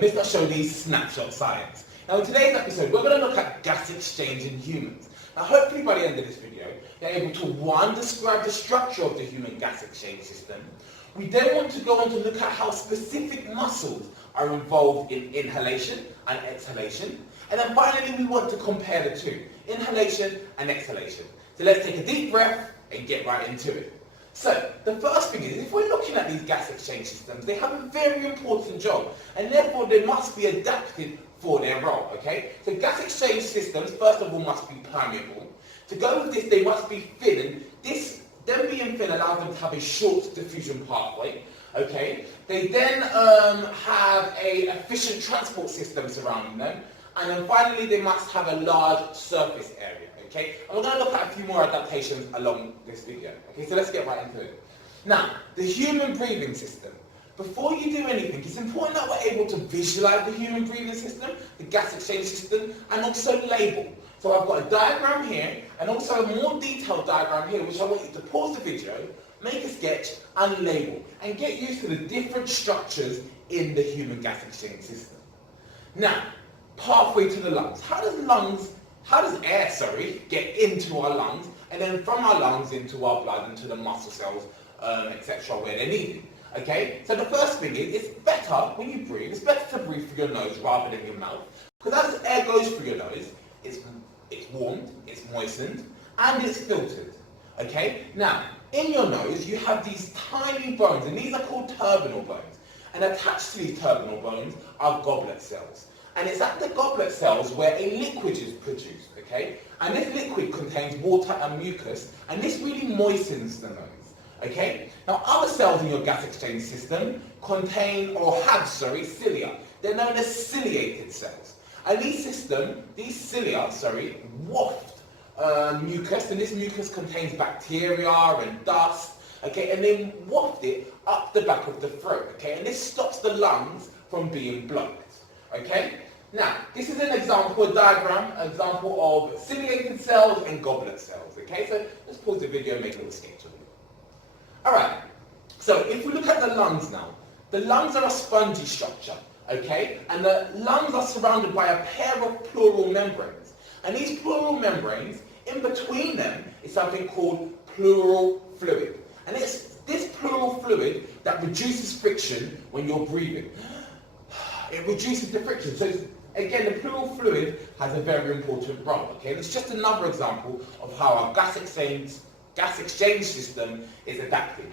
Mr. Shodi's Snapshot Science. Now in today's episode, we're going to look at gas exchange in humans. Now hopefully by the end of this video, you're able to, one, describe the structure of the human gas exchange system. We then want to go on to look at how specific muscles are involved in inhalation and exhalation. And then finally, we want to compare the two, inhalation and exhalation. So let's take a deep breath and get right into it. So, the first thing is, if we're looking at these gas exchange systems, they have a very important job, and therefore they must be adapted for their role, okay? So gas exchange systems, first of all, must be permeable. To go with this, they must be thin, and them being thin allows them to have a short diffusion pathway, okay? They then have an efficient transport system surrounding them, and then finally they must have a large surface area. Okay, and we're going to look at a few more adaptations along this video. Okay, so let's get right into it. Now, the human breathing system. Before you do anything, it's important that we're able to visualize the human breathing system, the gas exchange system, and also label. So I've got a diagram here, and also a more detailed diagram here, which I want you to pause the video, make a sketch, and label, and get used to the different structures in the human gas exchange system. Now, pathway to the lungs. How does air get into our lungs, and then from our lungs into our blood, into the muscle cells, etc., where they're needed? Okay, so the first thing is, it's better when you breathe, it's better to breathe through your nose rather than your mouth, because as air goes through your nose, it's warmed, it's moistened, and it's filtered. Okay, now, in your nose, you have these tiny bones, and these are called turbinal bones, and attached to these turbinal bones are goblet cells. And it's at the goblet cells where a liquid is produced, okay? And this liquid contains water and mucus, and this really moistens the nose, okay? Now, other cells in your gas exchange system contain, or have, cilia. They're known as ciliated cells. And these cilia, waft mucus, and this mucus contains bacteria and dust, okay? And they waft it up the back of the throat, okay? And this stops the lungs from being blocked. Okay? Now, this is an example, a diagram, an example of ciliated cells and goblet cells. Okay? So let's pause the video and make a little sketch of it. Alright, so if we look at the lungs now, the lungs are a spongy structure, okay? And the lungs are surrounded by a pair of pleural membranes. And these pleural membranes, in between them, is something called pleural fluid. And it's this pleural fluid that reduces friction when you're breathing. It reduces the friction. So again, the pleural fluid has a very important role. Okay, and it's just another example of how our gas exchange system is adapted.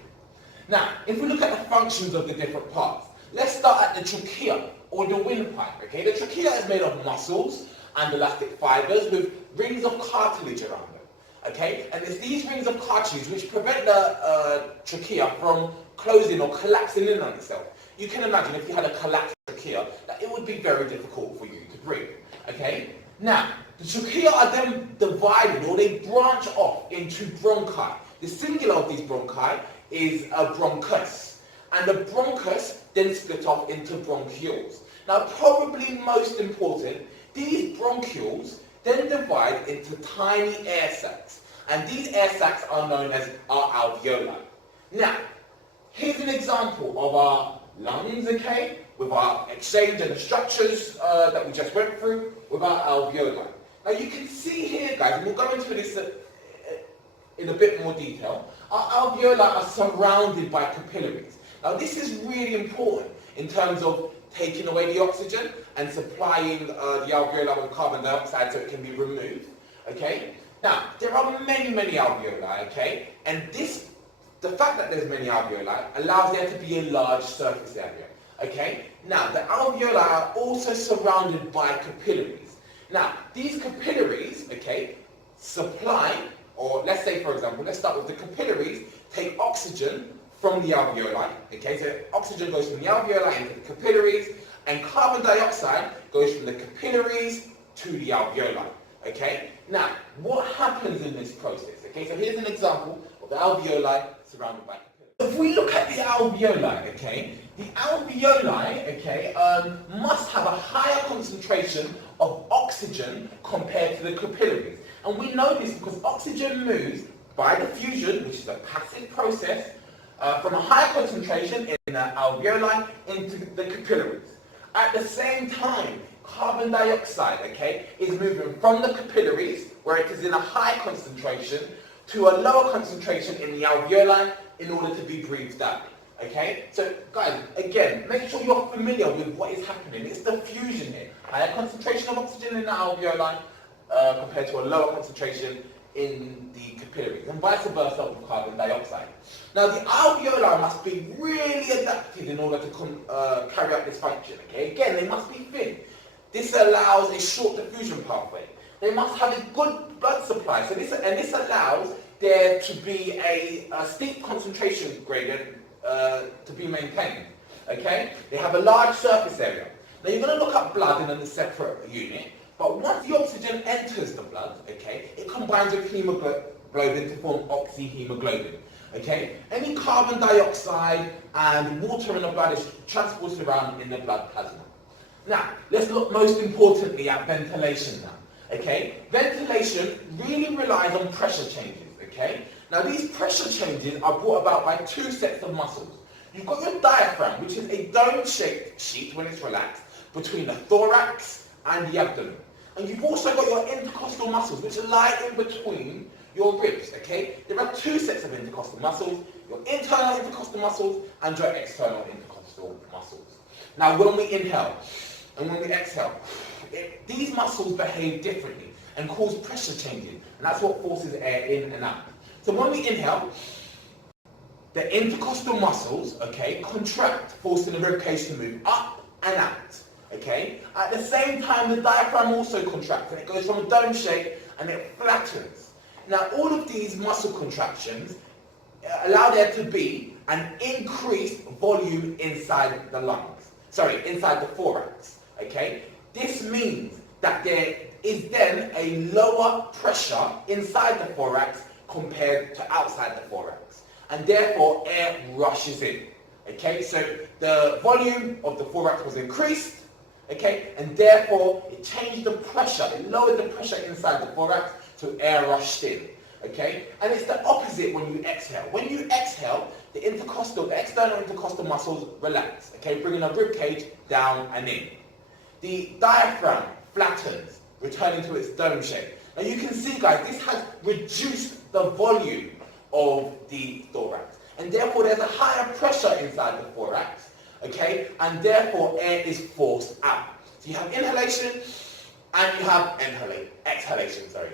Now, if we look at the functions of the different parts, let's start at the trachea or the windpipe. Okay, the trachea is made of muscles and elastic fibers with rings of cartilage around them. Okay, and it's these rings of cartilage which prevent the trachea from closing or collapsing in on itself. You can imagine if you had a collapsed trachea, that it would be very difficult for you to breathe. Okay? Now, the trachea are then divided, or they branch off into bronchi. The singular of these bronchi is a bronchus. And the bronchus then split off into bronchioles. Now, probably most important, these bronchioles then divide into tiny air sacs. And these air sacs are known as our alveoli. Now, here's an example of our lungs, okay, with our exchange and the structures that we just went through with our alveoli. Now you can see here, guys, and we'll go into this in a bit more detail, our alveoli are surrounded by capillaries. Now this is really important in terms of taking away the oxygen and supplying the alveoli with carbon dioxide so it can be removed, okay? Now, there are many alveoli, okay, and the fact that there's many alveoli allows there to be a large surface area, okay? Now, the alveoli are also surrounded by capillaries. Now, these capillaries, okay, supply, or let's say, for example, let's start with the capillaries, take oxygen from the alveoli, okay? So oxygen goes from the alveoli into the capillaries, and carbon dioxide goes from the capillaries to the alveoli, okay? Now, what happens in this process, okay? So here's an example of the alveoli surrounded by capillaries. If we look at the alveoli, okay, the alveoli, okay, must have a higher concentration of oxygen compared to the capillaries. And we know this because oxygen moves by diffusion, which is a passive process, from a higher concentration in the alveoli into the capillaries. At the same time, carbon dioxide, okay, is moving from the capillaries, where it is in a high concentration, to a lower concentration in the alveoli in order to be breathed out. Okay? So, guys, again, make sure you're familiar with what is happening. It's the fusion here. Higher concentration of oxygen in the alveoli compared to a lower concentration in the capillaries, and vice versa with carbon dioxide. Now, the alveoli must be really adapted in order to carry out this function. Okay? Again, they must be thin. This allows a short diffusion pathway. They must have a good blood supply. So this allows there to be a steep concentration gradient to be maintained. Okay? They have a large surface area. Now you're going to look at blood in a separate unit, but once the oxygen enters the blood, okay, it combines with hemoglobin to form oxyhemoglobin. Okay? Any carbon dioxide and water in the blood is transported around in the blood plasma. Now, let's look most importantly at ventilation now. Okay? Ventilation really relies on pressure changes. Okay? Now, these pressure changes are brought about by two sets of muscles. You've got your diaphragm, which is a dome-shaped sheet when it's relaxed between the thorax and the abdomen. And you've also got your intercostal muscles, which lie in between your ribs. Okay? There are two sets of intercostal muscles, your internal intercostal muscles and your external intercostal muscles. Now, when we inhale and when we exhale, these muscles behave differently and cause pressure changes, and that's what forces air in and out. So when we inhale, the intercostal muscles, okay, contract, forcing the ribcage to move up and out. Okay? At the same time, the diaphragm also contracts, and it goes from a dome shape and it flattens. Now, all of these muscle contractions allow there to be an increased volume inside the lungs. Sorry, inside the thorax. Okay? This means that there is then a lower pressure inside the thorax compared to outside the thorax. And therefore, air rushes in. Okay? So the volume of the thorax was increased. Okay? And therefore, it changed the pressure. It lowered the pressure inside the thorax, so air rushed in. Okay? And it's the opposite when you exhale. When you exhale, the external intercostal muscles relax. Okay? Bringing the rib cage down and in. The diaphragm flattens, returning to its dome shape. Now you can see, guys, this has reduced the volume of the thorax. And therefore, there's a higher pressure inside the thorax. Okay? And therefore, air is forced out. So you have inhalation and you have exhalation, sorry.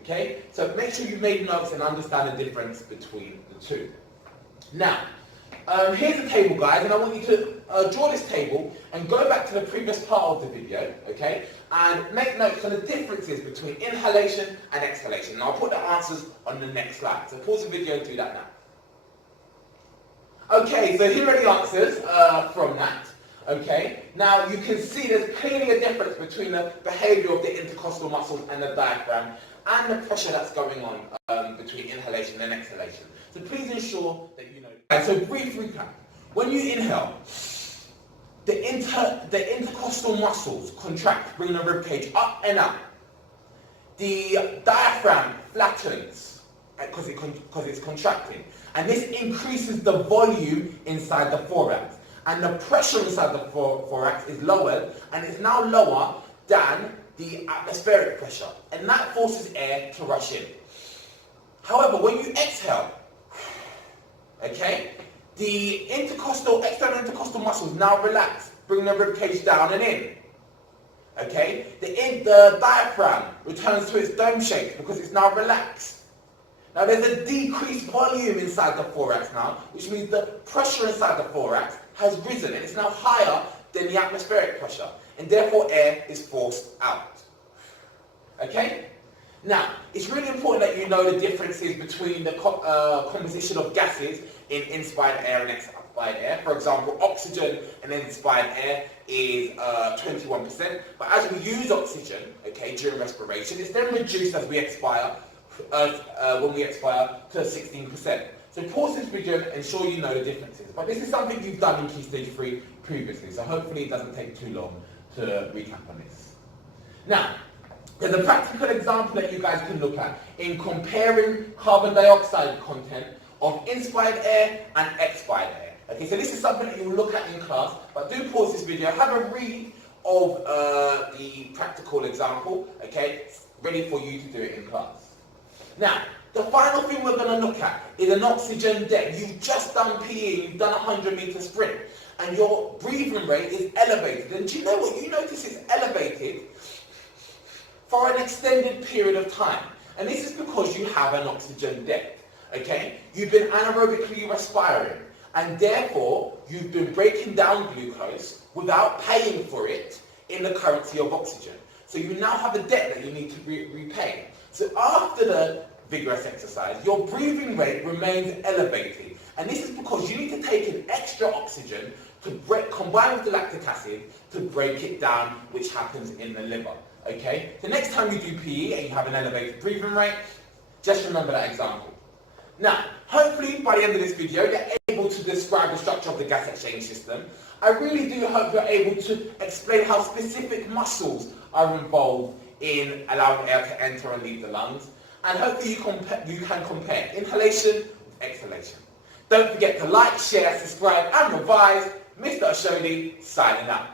Okay? So make sure you made notes and understand the difference between the two. Now, here's a table, guys, and I want you to draw this table and go back to the previous part of the video, okay, and make notes on the differences between inhalation and exhalation. And I'll put the answers on the next slide. So pause the video and do that now. Okay, so here are the answers from that. Okay, now you can see there's clearly a difference between the behavior of the intercostal muscles and the diaphragm and the pressure that's going on between inhalation and exhalation. So please ensure that you know. Right, so brief recap. When you inhale, the intercostal muscles contract, bringing the ribcage up and out. The diaphragm flattens because it's contracting, and this increases the volume inside the thorax. And the pressure inside the thorax is lowered, and it's now lower than the atmospheric pressure, and that forces air to rush in. However, when you exhale, okay, the external intercostal muscles now relax, bringing the ribcage down and in. Okay, the diaphragm returns to its dome shape because it's now relaxed. Now there's a decreased volume inside the thorax now, which means the pressure inside the thorax has risen and it's now higher than the atmospheric pressure, and therefore air is forced out. Okay? Now, it's really important that you know the differences between the composition of gases in inspired air and expired air. For example, oxygen in inspired air is 21%, but as we use oxygen, okay, during respiration, it's then reduced as we expire, when we expire, to 16%. So pause this video and ensure you know the differences. But this is something you've done in Key Stage 3 previously, so hopefully it doesn't take too long to recap on this. Now, there's a practical example that you guys can look at in comparing carbon dioxide content of inspired air and expired air. Okay, so this is something that you'll look at in class, but do pause this video, have a read of the practical example, okay, ready for you to do it in class. Now, the final thing we're going to look at is an oxygen debt. You've just done PE, you've done a 100-meter sprint, and your breathing rate is elevated. And do you know what? You notice it's elevated for an extended period of time. And this is because you have an oxygen debt, okay? You've been anaerobically respiring, and therefore you've been breaking down glucose without paying for it in the currency of oxygen. So you now have a debt that you need to repay. So after the vigorous exercise, your breathing rate remains elevated. And this is because you need to take in extra oxygen to combine with the lactic acid to break it down, which happens in the liver. Okay? The next time you do PE and you have an elevated breathing rate, just remember that example. Now, hopefully by the end of this video, you're able to describe the structure of the gas exchange system. I really do hope you're able to explain how specific muscles are involved in allowing air to enter and leave the lungs. And hopefully you can compare inhalation with exhalation. Don't forget to like, share, subscribe and revise. Mr. Ashodi signing out.